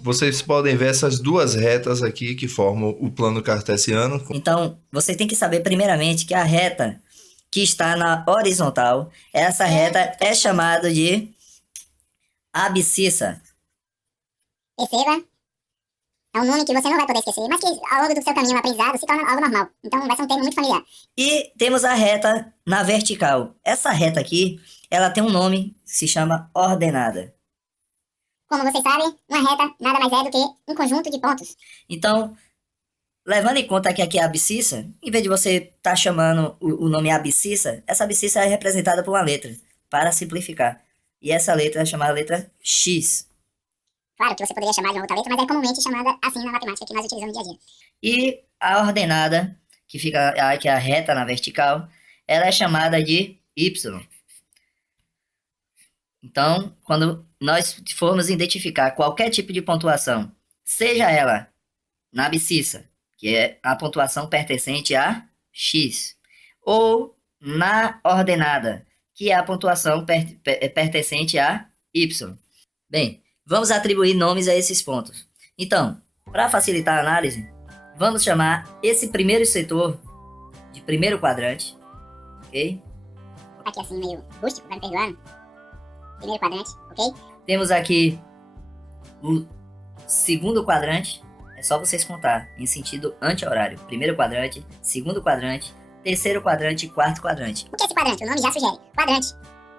vocês podem ver essas duas retas aqui que formam o plano cartesiano. Então, você tem que saber primeiramente que a reta que está na horizontal, essa reta é chamada de abscissa. Perceba, é um nome que você não vai poder esquecer, mas que ao longo do seu caminho no aprendizado se torna algo normal. Então vai ser um termo muito familiar. E temos a reta na vertical. Essa reta aqui, ela tem um nome, se chama ordenada. Como vocês sabem, uma reta nada mais é do que um conjunto de pontos. Então, levando em conta que aqui é a abscissa, em vez de você estar chamando o nome abscissa, essa abscissa é representada por uma letra, para simplificar. E essa letra é chamada letra X. Claro que você poderia chamar de uma outra letra, mas é comumente chamada assim na matemática que nós utilizamos no dia a dia. E a ordenada, que é a reta na vertical, ela é chamada de Y. Então, quando nós formos identificar qualquer tipo de pontuação, seja ela na abscissa, que é a pontuação pertencente a X, ou na ordenada, que é a pontuação pertencente a Y. Bem, vamos atribuir nomes a esses pontos. Então, para facilitar a análise, vamos chamar esse primeiro setor de primeiro quadrante, ok? Tá aqui assim meio rústico, vai me perdoar. Primeiro quadrante, ok? Temos aqui o segundo quadrante, é só vocês contar em sentido anti-horário. Primeiro quadrante, segundo quadrante, terceiro quadrante e quarto quadrante. O que é esse quadrante? O nome já sugere. Quadrante.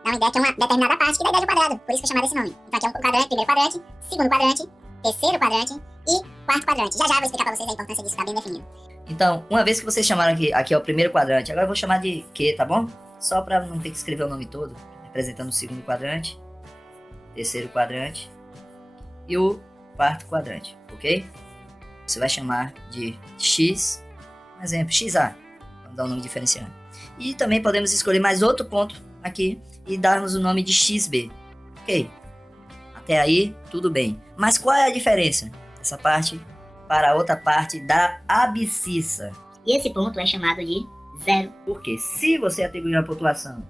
Dá uma ideia que é uma determinada parte que dá ideia de um quadrado. Por isso que é chamado esse nome. Então aqui é um quadrante, primeiro quadrante, segundo quadrante, terceiro quadrante e quarto quadrante. Já vou explicar pra vocês a importância disso, tá bem definido. Então, uma vez que vocês chamaram aqui é o primeiro quadrante, agora eu vou chamar de Q, tá bom? Só para não ter que escrever o nome todo. Representando o segundo quadrante, terceiro quadrante e o quarto quadrante, ok? Você vai chamar de X, por exemplo, XA. Vamos dar um nome diferenciado. E também podemos escolher mais outro ponto aqui e darmos o nome de XB, ok? Até aí, tudo bem. Mas qual é a diferença dessa parte para a outra parte da abscissa? E esse ponto é chamado de zero. Porque se você atribuir uma pontuação,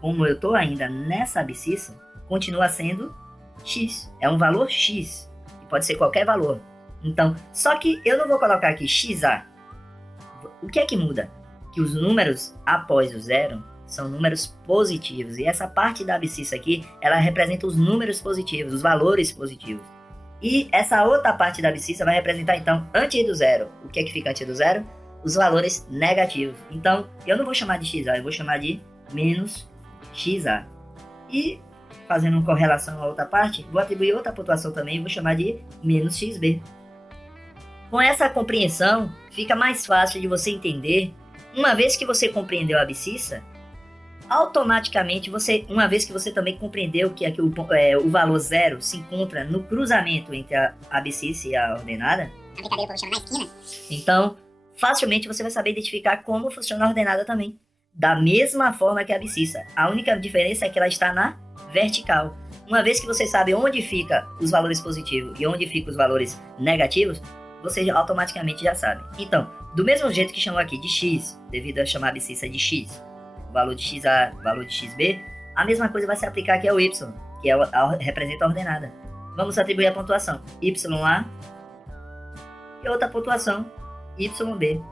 como eu estou ainda nessa abscissa, continua sendo X. É um valor X, que pode ser qualquer valor. Então, só que eu não vou colocar aqui XA. O que é que muda? Que os números após o zero são números positivos. E essa parte da abscissa aqui, ela representa os números positivos, os valores positivos. E essa outra parte da abscissa vai representar, então, antes do zero. O que é que fica antes do zero? Os valores negativos. Então, eu não vou chamar de XA, eu vou chamar de menos XA. E, fazendo uma correlação à outra parte, vou atribuir outra pontuação também e vou chamar de menos XB. Com essa compreensão, fica mais fácil de você entender. Uma vez que você compreendeu a abscissa, automaticamente, uma vez que você também compreendeu que aqui o valor zero se encontra no cruzamento entre a abscissa e a ordenada, A brincadeira que eu vou chamar na esquina. então, facilmente você vai saber identificar como funciona a ordenada também. Da mesma forma que a abscissa. A única diferença é que ela está na vertical. Uma vez que você sabe onde fica os valores positivos e onde ficam os valores negativos, você automaticamente já sabe. Então, do mesmo jeito que chamou aqui de X, devido a chamar a abscissa de X, o valor de XA, o valor de XB, a mesma coisa vai se aplicar aqui ao Y, que representa a ordenada. Vamos atribuir a pontuação YA e outra pontuação YB.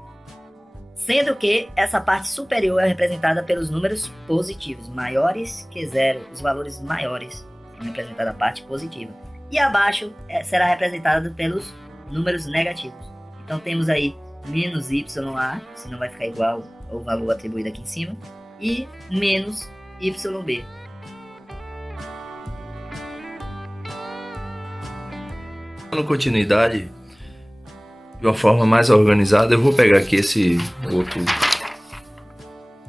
Sendo que essa parte superior é representada pelos números positivos, maiores que zero, os valores maiores são representados a parte positiva. E abaixo será representado pelos números negativos. Então temos aí menos YA, senão vai ficar igual ao valor atribuído aqui em cima, e menos YB. Dando continuidade de uma forma mais organizada, eu vou pegar aqui esse outro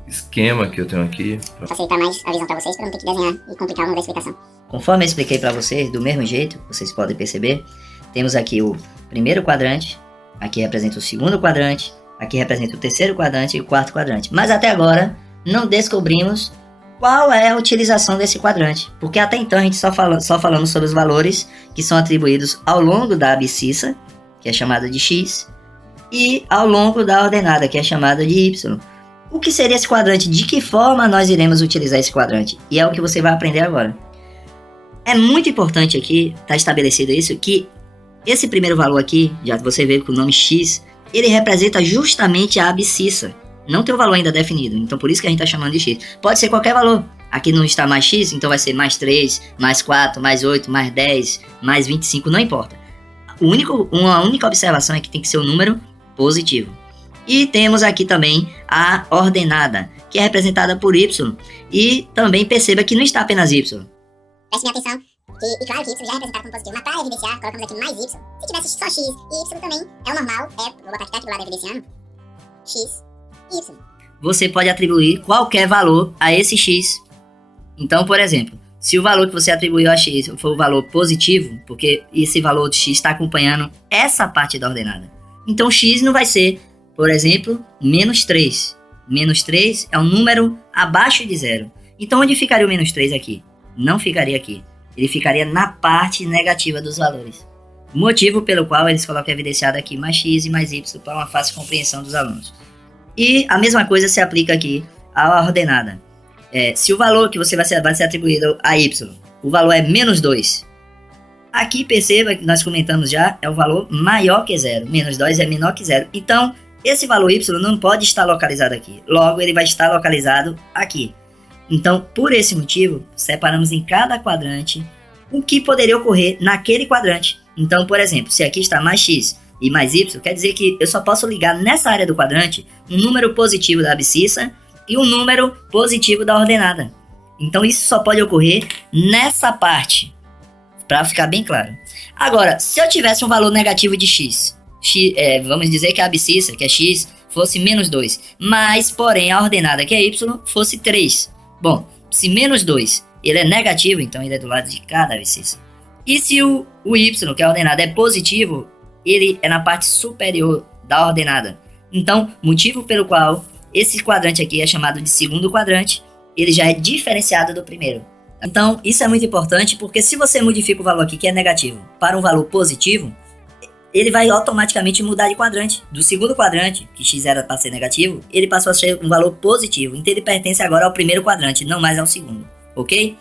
esquema que eu tenho aqui. Facilitar mais a visão para vocês, para não ter que desenhar e complicar ao longo da explicação. Conforme eu expliquei para vocês, do mesmo jeito, vocês podem perceber, temos aqui o primeiro quadrante, aqui representa o segundo quadrante, aqui representa o terceiro quadrante e o quarto quadrante. Mas até agora, não descobrimos qual é a utilização desse quadrante, porque até então a gente só falamos sobre os valores que são atribuídos ao longo da abscissa, que é chamada de X, e ao longo da ordenada, que é chamada de Y. O que seria esse quadrante? De que forma nós iremos utilizar esse quadrante? E é o que você vai aprender agora. É muito importante aqui estar estabelecido isso, que Esse primeiro valor aqui, já você vê que o nome x, ele representa justamente a abscissa. Não tem o valor ainda definido, então por isso que a gente está chamando de x. Pode ser qualquer valor. Aqui não está mais x, então vai ser mais 3, mais 4, mais 8, mais 10, mais 25, não importa. Uma única observação é que tem que ser um número positivo. E temos aqui também a ordenada, que é representada por y. E também perceba que não está apenas y. Preste bem atenção, e claro que y já é representado como positivo, mas para evidenciar, colocamos aqui mais y. Se tivesse só x e y também, é o normal, vou botar aqui do lado evidenciando, x, y. Você pode atribuir qualquer valor a esse x. Então, por exemplo, se o valor que você atribuiu a x for o valor positivo, porque esse valor de x está acompanhando essa parte da ordenada, então x não vai ser, por exemplo, menos 3. Menos 3 é um número abaixo de zero. Então, onde ficaria o menos 3 aqui? Não ficaria aqui. Ele ficaria na parte negativa dos valores. Motivo pelo qual eles colocam evidenciado aqui mais x e mais y para uma fácil compreensão dos alunos. E a mesma coisa se aplica aqui à ordenada. Se o valor que vai ser atribuído a y, o valor é menos 2. Aqui perceba que nós comentamos já, é um valor maior que zero. Menos 2 é menor que zero. Então, esse valor y não pode estar localizado aqui. Logo, ele vai estar localizado aqui. Então, por esse motivo, separamos em cada quadrante o que poderia ocorrer naquele quadrante. Então, por exemplo, se aqui está mais x e mais y, quer dizer que eu só posso ligar nessa área do quadrante um número positivo da abscissa e um número positivo da ordenada. Então, isso só pode ocorrer nessa parte, para ficar bem claro. Agora, se eu tivesse um valor negativo de x, vamos dizer que a abscissa, que é x, fosse menos 2, mas, porém, a ordenada, que é y, fosse 3. Bom, se menos 2 ele é negativo, então ele é do lado de cada abscissa. E se o y, que é a ordenada, é positivo, ele é na parte superior da ordenada. Então, motivo pelo qual esse quadrante aqui é chamado de segundo quadrante, ele já é diferenciado do primeiro. Então, isso é muito importante, porque se você modifica o valor aqui, que é negativo, para um valor positivo, ele vai automaticamente mudar de quadrante. Do segundo quadrante, que x era para ser negativo, ele passou a ser um valor positivo. Então ele pertence agora ao primeiro quadrante, não mais ao segundo. Ok?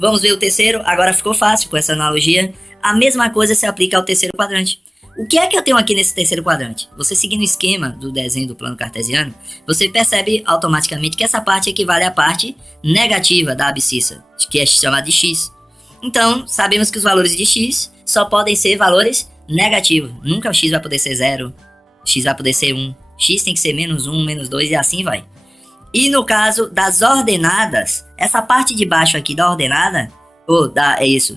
Vamos ver o terceiro. Agora ficou fácil com essa analogia. A mesma coisa se aplica ao terceiro quadrante. O que é que eu tenho aqui nesse terceiro quadrante? Você seguindo o esquema do desenho do plano cartesiano, você percebe automaticamente que essa parte equivale à parte negativa da abscissa, que é chamada de x. Então, sabemos que os valores de x só podem ser valores negativos. Nunca o x vai poder ser 0, x vai poder ser 1, x tem que ser menos 1, menos 2 e assim vai. E no caso das ordenadas, essa parte de baixo aqui da ordenada,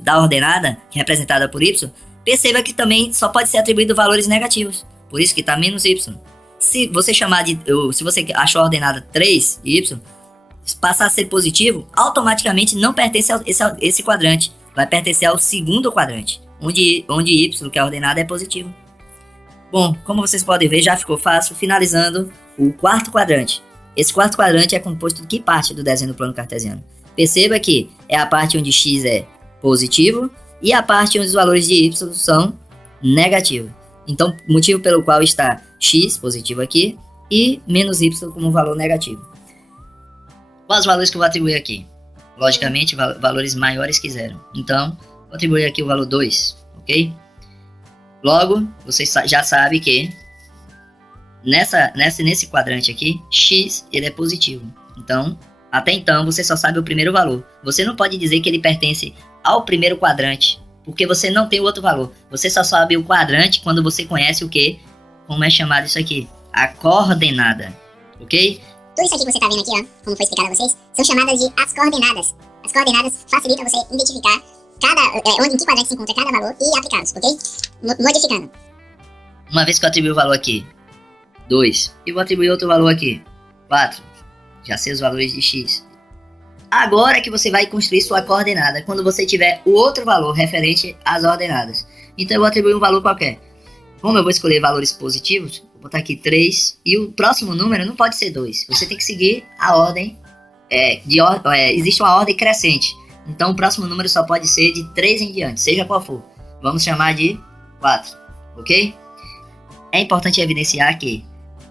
da ordenada, que é representada por y, perceba que também só pode ser atribuído valores negativos. Por isso que está menos y. Se você achou a ordenada 3y, passar a ser positivo, automaticamente não pertence a esse quadrante. Vai pertencer ao segundo quadrante, onde y, que é a ordenada, é positivo. Bom, como vocês podem ver, já ficou fácil. Finalizando o quarto quadrante. Esse quarto quadrante é composto de que parte do desenho do plano cartesiano? Perceba que é a parte onde x é positivo e a parte onde os valores de y são negativos. Então, motivo pelo qual está x positivo aqui e menos y como valor negativo. Quais os valores que eu vou atribuir aqui? Logicamente, valores maiores que zero. Então, vou atribuir aqui o valor 2, ok? Logo, você já sabe que nesse quadrante aqui, x ele é positivo. Então, até então, você só sabe o primeiro valor. Você não pode dizer que ele pertence ao primeiro quadrante, porque você não tem o outro valor. Você só sabe o quadrante quando você conhece o que? Como é chamado isso aqui? A coordenada, ok? Tudo isso aqui que você está vendo aqui, ó, como foi explicado a vocês, são chamadas de as coordenadas. As coordenadas facilitam você identificar em que quadrante se encontra cada valor e aplicá-los, ok? Modificando. Uma vez que eu atribuí o valor aqui, 2, e vou atribuir outro valor aqui, 4. Já sei os valores de x. Agora é que você vai construir sua coordenada, quando você tiver o outro valor referente às ordenadas. Então eu vou atribuir um valor qualquer. Como eu vou escolher valores positivos, vou botar aqui 3, e o próximo número não pode ser 2. Você tem que seguir a ordem, existe uma ordem crescente. Então o próximo número só pode ser de 3 em diante, seja qual for. Vamos chamar de 4, ok? É importante evidenciar que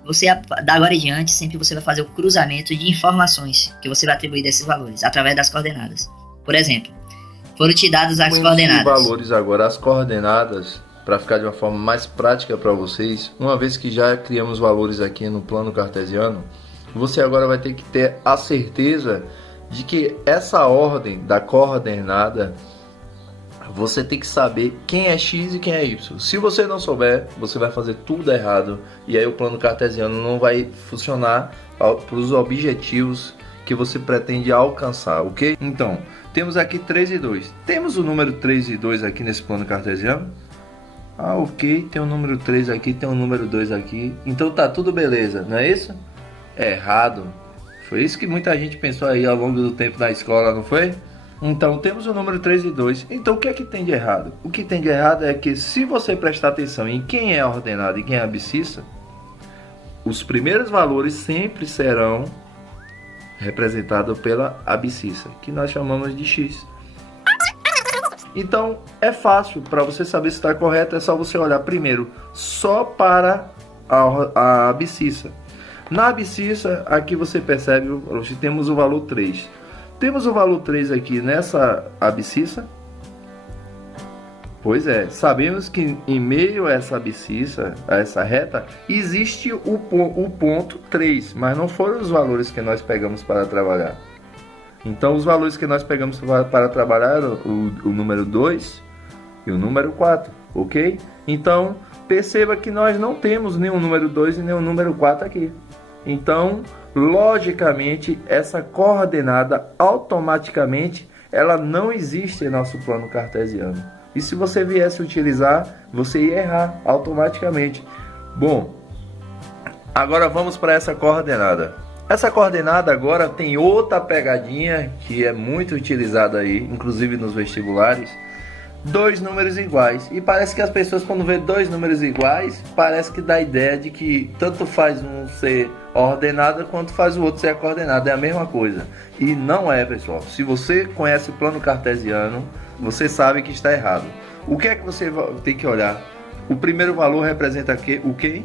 você, da agora em diante, sempre você vai fazer o cruzamento de informações que você vai atribuir desses valores, através das coordenadas. Por exemplo, foram te dados as coordenadas. Valores agora, as coordenadas, para ficar de uma forma mais prática para vocês, uma vez que já criamos valores aqui no plano cartesiano, você agora vai ter que ter a certeza de que essa ordem da coordenada, você tem que saber quem é x e quem é y. Se você não souber, você vai fazer tudo errado e aí o plano cartesiano não vai funcionar para os objetivos que você pretende alcançar, ok? Então, temos aqui 3 e 2. Temos o número 3 e 2 aqui nesse plano cartesiano? Ah, ok, tem o número 3 aqui, tem o número 2 aqui. Então tá tudo beleza, não é isso? É errado. Foi isso que muita gente pensou aí ao longo do tempo da escola, não foi? Então temos o número 3 e 2. Então o que é que tem de errado? O que tem de errado é que se você prestar atenção em quem é a ordenada e quem é a abscissa, os primeiros valores sempre serão representados pela abscissa, que nós chamamos de x. Então é fácil, para você saber se está correto, é só você olhar primeiro só para a abscissa. Na abscissa, aqui você percebe, hoje temos o valor 3. Temos o valor 3 aqui nessa abscissa. Pois é, sabemos que em meio a essa abscissa, a essa reta, existe o ponto 3, mas não foram os valores que nós pegamos para trabalhar. Então os valores que nós pegamos para trabalhar, o número 2 e o número 4, ok? Então perceba que nós não temos nenhum número 2 e nenhum número 4 aqui. Então, logicamente, essa coordenada automaticamente ela não existe em nosso plano cartesiano. E se você viesse utilizar, você ia errar automaticamente. Bom, agora vamos para essa coordenada. Essa coordenada agora tem outra pegadinha que é muito utilizada aí, inclusive nos vestibulares. 2 números iguais. E parece que as pessoas, quando vê 2 números iguais, parece que dá a ideia de que tanto faz um ser ordenado quanto faz o outro ser coordenado. É a mesma coisa. E não é, pessoal. Se você conhece o plano cartesiano, você sabe que está errado. O que é que você tem que olhar? O primeiro valor representa o quê?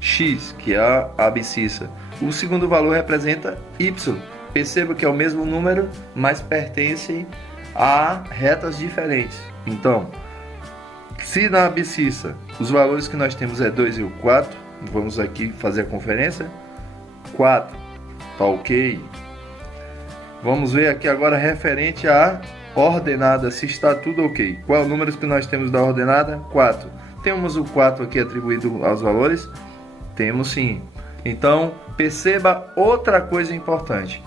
X, que é a abscissa. O segundo valor representa y. Perceba que é o mesmo número, mas pertence a retas diferentes. Então, se na abscissa os valores que nós temos é 2 e o 4, vamos aqui fazer a conferência. 4, tá ok. Vamos ver aqui agora referente à ordenada, se está tudo ok. Qual é o número que nós temos da ordenada? 4. Temos o 4 aqui atribuído aos valores? Temos sim. Então, perceba outra coisa importante.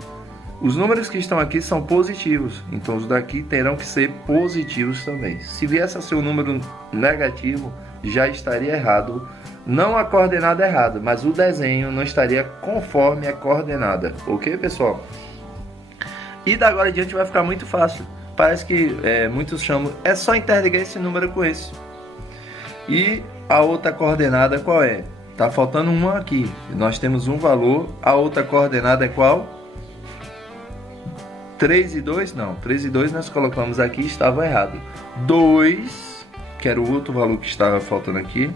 Os números que estão aqui são positivos, então os daqui terão que ser positivos também. Se viesse a ser um número negativo, já estaria errado. Não a coordenada errada, mas o desenho não estaria conforme a coordenada. Ok, pessoal? E da agora em diante vai ficar muito fácil. Parece que muitos chamam, é só interligar esse número com esse. E a outra coordenada qual é? Tá faltando uma aqui. Nós temos um valor, a outra coordenada é qual? 3 e 2? Não, 3 e 2 nós colocamos aqui, estava errado. 2, que era o outro valor que estava faltando aqui,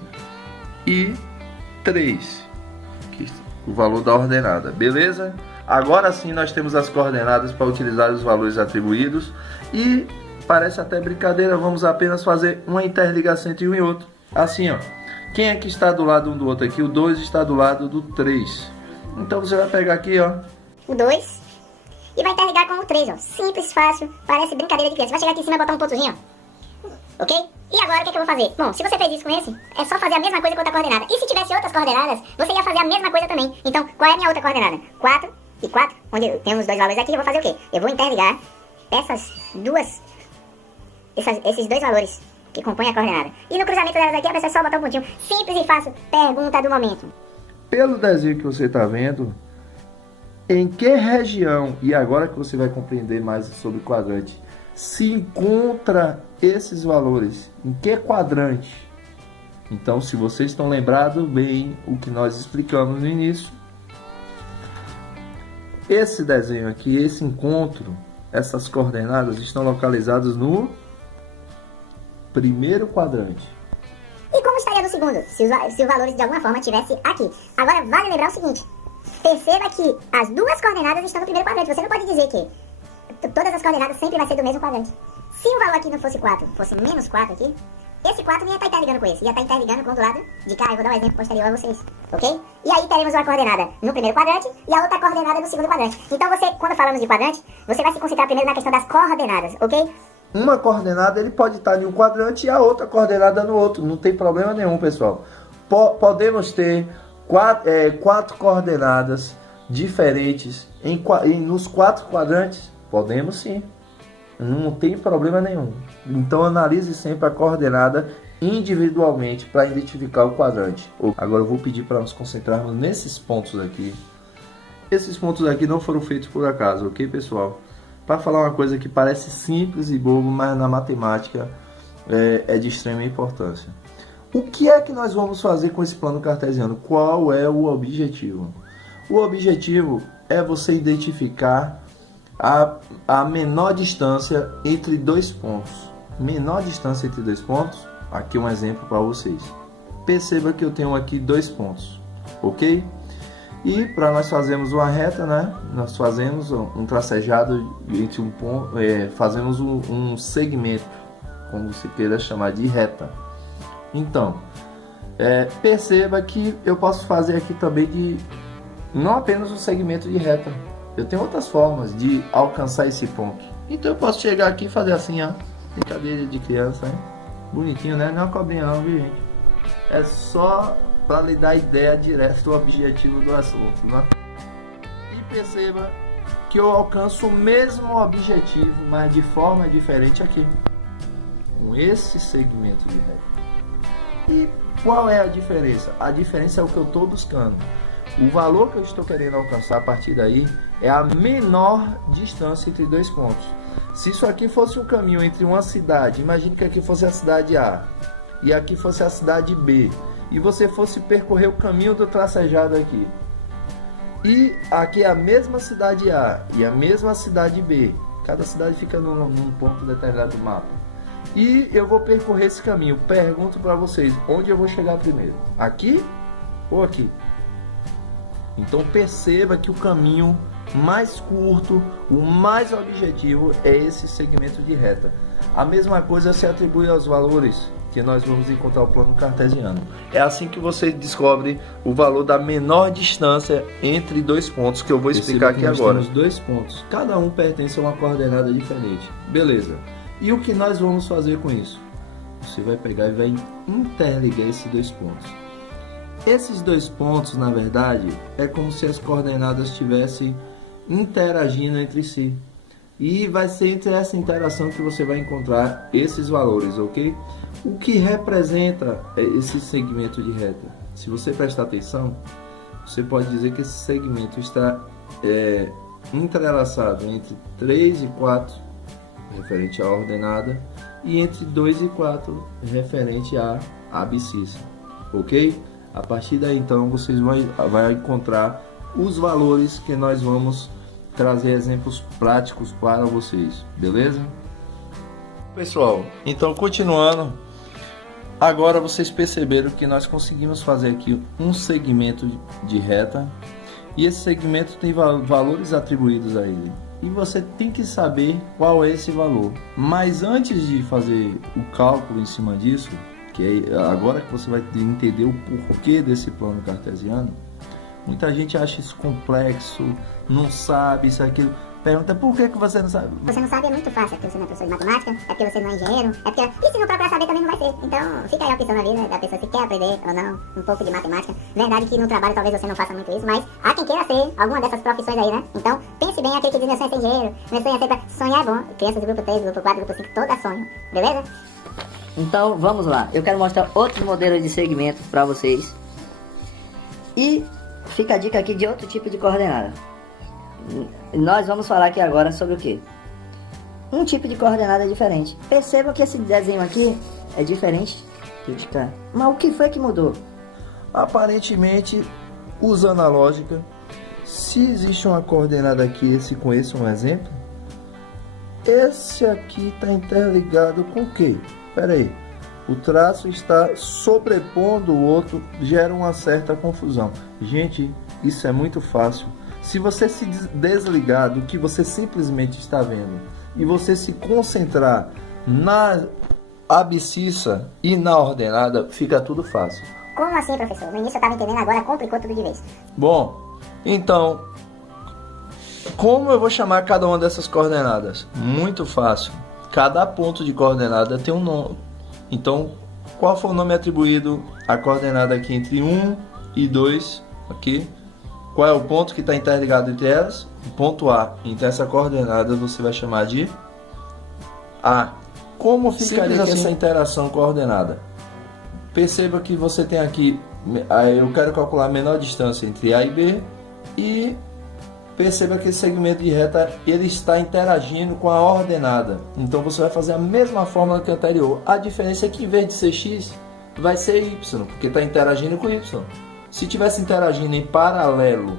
e 3, que é o valor da ordenada, beleza? Agora sim nós temos as coordenadas para utilizar os valores atribuídos e parece até brincadeira, vamos apenas fazer uma interligação entre um e outro. Assim, ó, quem é que está do lado um do outro aqui? O 2 está do lado do 3. Então você vai pegar aqui, ó, O 2 e vai interligar com o 3, ó. Simples, fácil, parece brincadeira de criança. Vai chegar aqui em cima e botar um pontozinho, ó. Ok? E agora o que é que eu vou fazer? Bom, se você fez isso com esse, é só fazer a mesma coisa com outra coordenada. E se tivesse outras coordenadas, você ia fazer a mesma coisa também. Então, qual é a minha outra coordenada? 4 e 4, onde tem os dois valores aqui, eu vou fazer o quê? Eu vou interligar esses dois valores que compõem a coordenada. E no cruzamento delas aqui, a pessoa é só botar um pontinho. Simples e fácil. Pergunta do momento. Pelo desenho que você está vendo, em que região, e agora que você vai compreender mais sobre o quadrante, se encontra esses valores? Em que quadrante? Então, se vocês estão lembrados bem o que nós explicamos no início, esse desenho aqui, esse encontro, essas coordenadas estão localizadas no primeiro quadrante. E como estaria no segundo? Se os valores de alguma forma estivessem aqui. Agora, vale lembrar o seguinte. Perceba que as duas coordenadas estão no primeiro quadrante. Você não pode dizer que todas as coordenadas sempre vai ser do mesmo quadrante. Se o valor aqui não fosse 4, fosse menos 4 aqui, esse 4 ia estar interligando com esse, ia estar interligando com o do lado de cá. Eu vou dar um exemplo posterior a vocês, ok? E aí teremos uma coordenada no primeiro quadrante e a outra coordenada no segundo quadrante. Então você, quando falamos de quadrante, você vai se concentrar primeiro na questão das coordenadas, ok? Uma coordenada ele pode estar em um quadrante e a outra coordenada no outro. Não tem problema nenhum, pessoal. Podemos ter quatro coordenadas diferentes nos 4 quadrantes? Podemos sim. Não tem problema nenhum. Então analise sempre a coordenada individualmente para identificar o quadrante. Agora eu vou pedir para nos concentrarmos nesses pontos aqui. Esses pontos aqui não foram feitos por acaso, ok, pessoal? Para falar uma coisa que parece simples e bobo, mas na matemática é de extrema importância. O que é que nós vamos fazer com esse plano cartesiano? Qual é o objetivo? O objetivo é você identificar a menor distância entre 2 pontos. Menor distância entre 2 pontos. Aqui um exemplo para vocês. Perceba que eu tenho aqui 2 pontos, ok? E para nós fazermos uma reta, né? Nós fazemos um tracejado entre um ponto, fazemos um segmento, como você queira chamar, de reta. Então, perceba que eu posso fazer aqui também não apenas um segmento de reta. Eu tenho outras formas de alcançar esse ponto. Então eu posso chegar aqui e fazer assim, ó. Brincadeira de criança, hein? Bonitinho, né? Não é uma cobrinha não, viu, gente? É só para lhe dar ideia direta do objetivo do assunto, né? E perceba que eu alcanço o mesmo objetivo, mas de forma diferente aqui. Com esse segmento de reta. E qual é a diferença? A diferença é o que eu estou buscando. O valor que eu estou querendo alcançar a partir daí é a menor distância entre 2 pontos. Se isso aqui fosse um caminho entre uma cidade, imagine que aqui fosse a cidade A e aqui fosse a cidade B, e você fosse percorrer o caminho do tracejado aqui, e aqui é a mesma cidade A e a mesma cidade B, cada cidade fica num ponto determinado do mapa, e eu vou percorrer esse caminho. Pergunto para vocês, onde eu vou chegar primeiro? Aqui ou aqui? Então perceba que o caminho mais curto, o mais objetivo é esse segmento de reta. A mesma coisa se atribui aos valores que nós vamos encontrar o plano cartesiano. É assim que você descobre o valor da menor distância entre 2 pontos, que eu vou explicar aqui agora. Nós temos 2 pontos, cada um pertence a uma coordenada diferente. Beleza. E o que nós vamos fazer com isso? Você vai pegar e vai interligar esses 2 pontos. Esses 2 pontos, na verdade, é como se as coordenadas estivessem interagindo entre si. E vai ser entre essa interação que você vai encontrar esses valores, ok? O que representa esse segmento de reta? Se você prestar atenção, você pode dizer que esse segmento está entrelaçado entre 3 e 4, referente à ordenada, e entre 2 e 4, referente à abscissa, ok? A partir daí, então, vocês vão encontrar os valores que nós vamos trazer exemplos práticos para vocês, beleza? Pessoal, então continuando, agora vocês perceberam que nós conseguimos fazer aqui um segmento de reta, e esse segmento tem valores atribuídos a ele, e você tem que saber qual é esse valor. Mas antes de fazer o cálculo em cima disso, que é agora que você vai entender o porquê desse plano cartesiano, muita gente acha isso complexo, não sabe isso, aquilo. Pergunta, por que você não sabe? Você não sabe é muito fácil, é porque você não é professor de matemática, é porque você não é engenheiro, é porque... E se não procurar saber também não vai ser. Então, fica aí a opção na vida da pessoa se quer aprender ou não um pouco de matemática. Verdade que no trabalho talvez você não faça muito isso, mas há quem queira ser alguma dessas profissões aí, né? Então, pense bem, aquele que diz, meu sonho é ser engenheiro, meu sonho é ser... Sonhar é bom. Crianças do grupo 3, grupo 4, grupo 5, todas sonham, beleza? Então, vamos lá. Eu quero mostrar outros modelos de segmento para vocês. E fica a dica aqui de outro tipo de coordenada. Nós vamos falar aqui agora sobre o que? Um tipo de coordenada diferente. Percebam que esse desenho aqui é diferente do de cá. Mas o que foi que mudou? Aparentemente, usando a lógica, se existe uma coordenada aqui, com esse um exemplo, esse aqui está interligado com o quê? Espera aí. O traço está sobrepondo o outro, gera uma certa confusão. Gente, isso é muito fácil. Se você se desligar do que você simplesmente está vendo e você se concentrar abscissa e na ordenada fica tudo fácil. Como assim, professor? No início eu tava entendendo, agora complicou tudo de vez. Bom, então, como eu vou chamar cada uma dessas coordenadas? Muito fácil. Cada ponto de coordenada tem um nome. Então, qual foi o nome atribuído à coordenada aqui entre 1 e 2? Aqui. Qual é o ponto que está interligado entre elas? O ponto A. Então, essa coordenada você vai chamar de A. Como ficaria assim essa interação coordenada? Perceba que você tem aqui, eu quero calcular a menor distância entre A e B, e perceba que esse segmento de reta ele está interagindo com a ordenada. Então você vai fazer a mesma fórmula que a anterior. A diferença é que em vez de ser x, vai ser y, porque está interagindo com y. Se tivesse interagindo em paralelo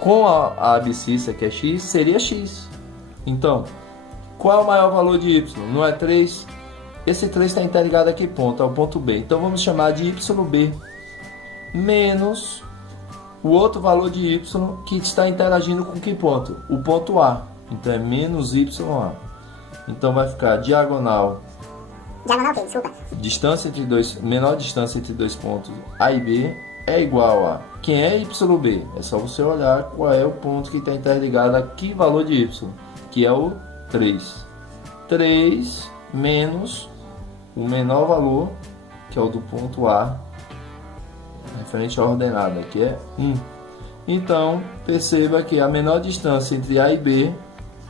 com a abscissa, que é x, seria x. Então, qual é o maior valor de y? Não é 3? Esse 3 está interligado a que ponto? Ao ponto B. Então vamos chamar de YB menos o outro valor de y que está interagindo com que ponto? O ponto A. Então é menos YA. Então vai ficar diagonal. Diagonal o quê? Desculpa. Menor distância entre dois pontos A e B é igual a... Quem é YB? É só você olhar qual é o ponto que está interligado a que valor de y, que é o 3. 3 menos o menor valor, que é o do ponto A, referente à ordenada, que é 1. Então, perceba que a menor distância entre A e B,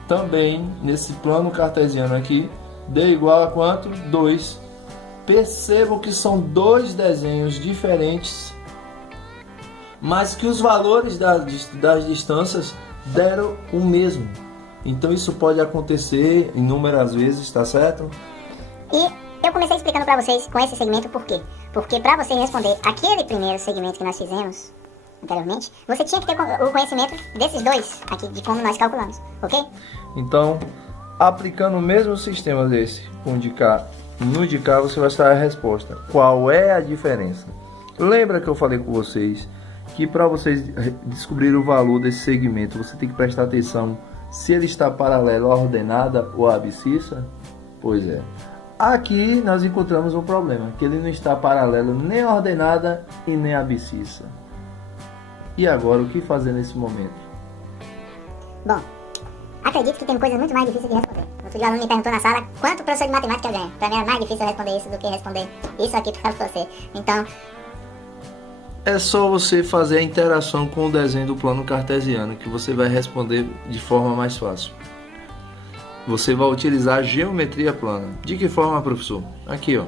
também nesse plano cartesiano aqui, deu igual a quanto? 2. Percebam que são dois desenhos diferentes, mas que os valores das distâncias deram o mesmo. Então isso pode acontecer inúmeras vezes, tá certo? E eu comecei explicando para vocês com esse segmento por quê? Porque para você responder aquele primeiro segmento que nós fizemos anteriormente, você tinha que ter o conhecimento desses dois aqui, de como nós calculamos, ok? Então, aplicando o mesmo sistema desse com o de cá, no de cá você vai estar a resposta. Qual é a diferença? Lembra que eu falei com vocês que para vocês descobrir o valor desse segmento, você tem que prestar atenção se ele está paralelo à ordenada ou à abscissa? Pois é. Aqui nós encontramos um problema, que ele não está paralelo nem à ordenada e nem à abscissa. E agora, o que fazer nesse momento? Bom, acredito que tem coisas muito mais difíceis de responder. Outro dia um aluno me perguntou na sala quanto professor de matemática eu ganho. Para mim era mais difícil responder isso do que responder isso aqui para você. Então, é só você fazer a interação com o desenho do plano cartesiano que você vai responder de forma mais fácil. Você vai utilizar a geometria plana. De que forma, professor? Aqui, ó.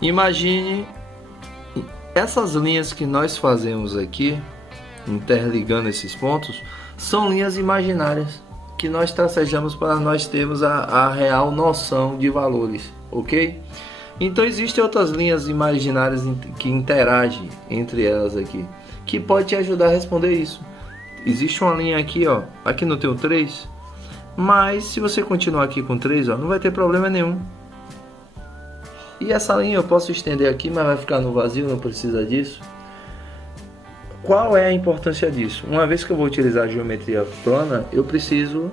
Imagine essas linhas que nós fazemos aqui, interligando esses pontos, são linhas imaginárias que nós tracejamos para nós termos a real noção de valores, ok? Então existem outras linhas imaginárias que interagem entre elas aqui, que pode te ajudar a responder isso. Existe uma linha aqui, ó, aqui não tem o 3, mas se você continuar aqui com 3, ó, não vai ter problema nenhum. E essa linha eu posso estender aqui, mas vai ficar no vazio, não precisa disso. Qual é a importância disso? Uma vez que eu vou utilizar a geometria plana, eu preciso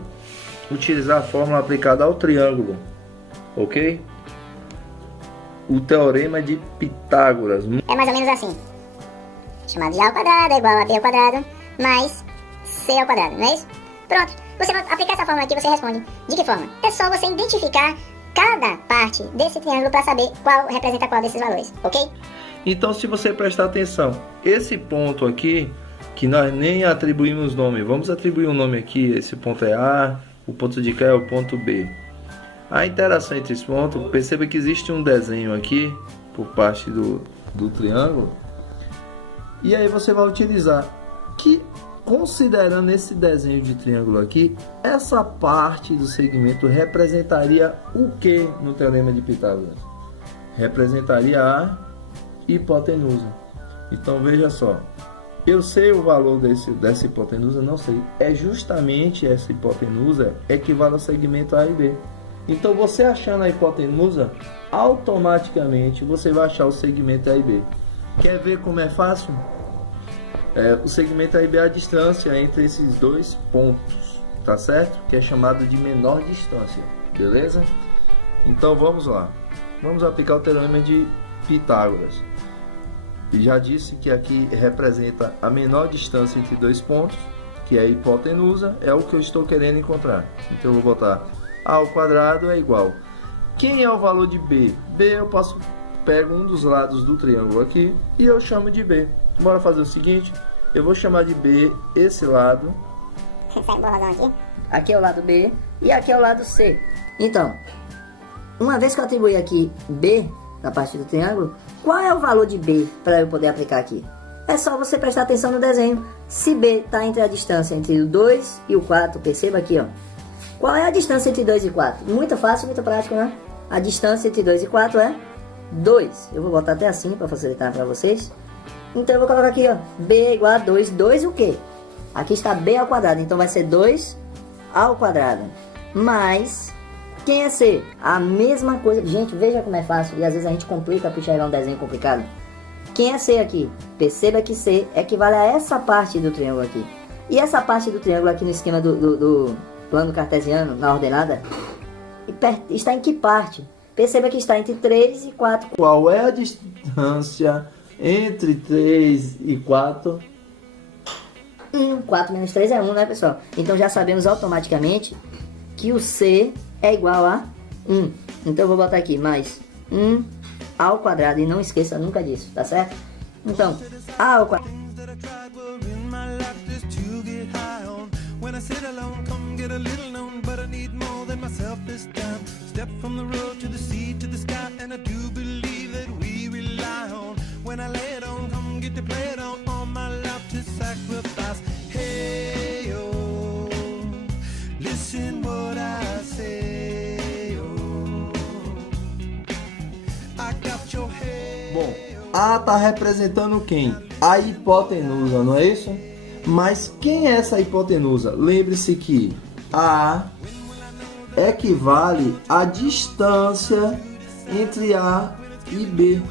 utilizar a fórmula aplicada ao triângulo, ok? O teorema de Pitágoras. É mais ou menos assim. Chamado de A ao quadrado é igual a B ao quadrado mais C ao quadrado, não é isso? Pronto. Você vai aplicar essa fórmula aqui, você responde. De que forma? É só você identificar cada parte desse triângulo para saber qual representa qual desses valores, ok? Então, se você prestar atenção, esse ponto aqui, que nós nem atribuímos nome, vamos atribuir um nome aqui, esse ponto é A, o ponto de cá é o ponto B. A interação entre esse ponto, perceba que existe um desenho aqui, por parte do triângulo, e aí você vai utilizar, que considerando esse desenho de triângulo aqui, essa parte do segmento representaria o que no teorema de Pitágoras? Representaria a hipotenusa. Então veja só, eu sei o valor dessa hipotenusa? Não sei. É justamente essa hipotenusa equivale ao segmento A e B. Então você achando a hipotenusa, automaticamente você vai achar o segmento A e B. Quer ver como é fácil? O segmento A e B é a distância entre esses dois pontos, tá certo? Que é chamado de menor distância, beleza? Então vamos lá. Vamos aplicar o teorema de Pitágoras. E já disse que aqui representa a menor distância entre dois pontos, que é a hipotenusa, é o que eu estou querendo encontrar. Então eu vou botar a ao quadrado é igual. Quem é o valor de B? B eu pego um dos lados do triângulo aqui e eu chamo de B. Bora fazer o seguinte, eu vou chamar de B esse lado. Sai borradão aqui. Aqui é o lado B e aqui é o lado C. Então, uma vez que eu atribuí aqui B na parte do triângulo, qual é o valor de B para eu poder aplicar aqui? É só você prestar atenção no desenho. Se B está entre a distância entre o 2 e o 4, perceba aqui, ó. Qual é a distância entre 2 e 4? Muito fácil, muito prático, né? A distância entre 2 e 4 é 2. Eu vou botar até assim para facilitar para vocês. Então eu vou colocar aqui, ó, B é igual a 2. 2 o quê? Aqui está B ao quadrado, então vai ser 2 ao quadrado. Mais, quem é C? A mesma coisa. Gente, veja como é fácil. E às vezes a gente complica para enxergar um desenho complicado. Quem é C aqui? Perceba que C equivale a essa parte do triângulo aqui. E essa parte do triângulo aqui no esquema do plano cartesiano, na ordenada, está em que parte? Perceba que está entre 3 e 4. Qual é a distância entre 3 e 4? 4 menos 3 é 1, né, pessoal? Então já sabemos automaticamente que o C é igual a 1. Então eu vou botar aqui mais 1 ao quadrado. E não esqueça nunca disso, tá certo? Então, A ao quadrado. When I sit alone, come get a little known, but I need more than myself this time. Step from the road to the sea to the sky, and I do believe that we rely on. When I lay it on, come get to play it on, all my life to sacrifice. Hey, oh, listen what I say, oh, I got your head. Bom, A está representando quem? A hipotenusa, não é isso? Mas quem é essa hipotenusa? Lembre-se que A equivale à distância entre A e B.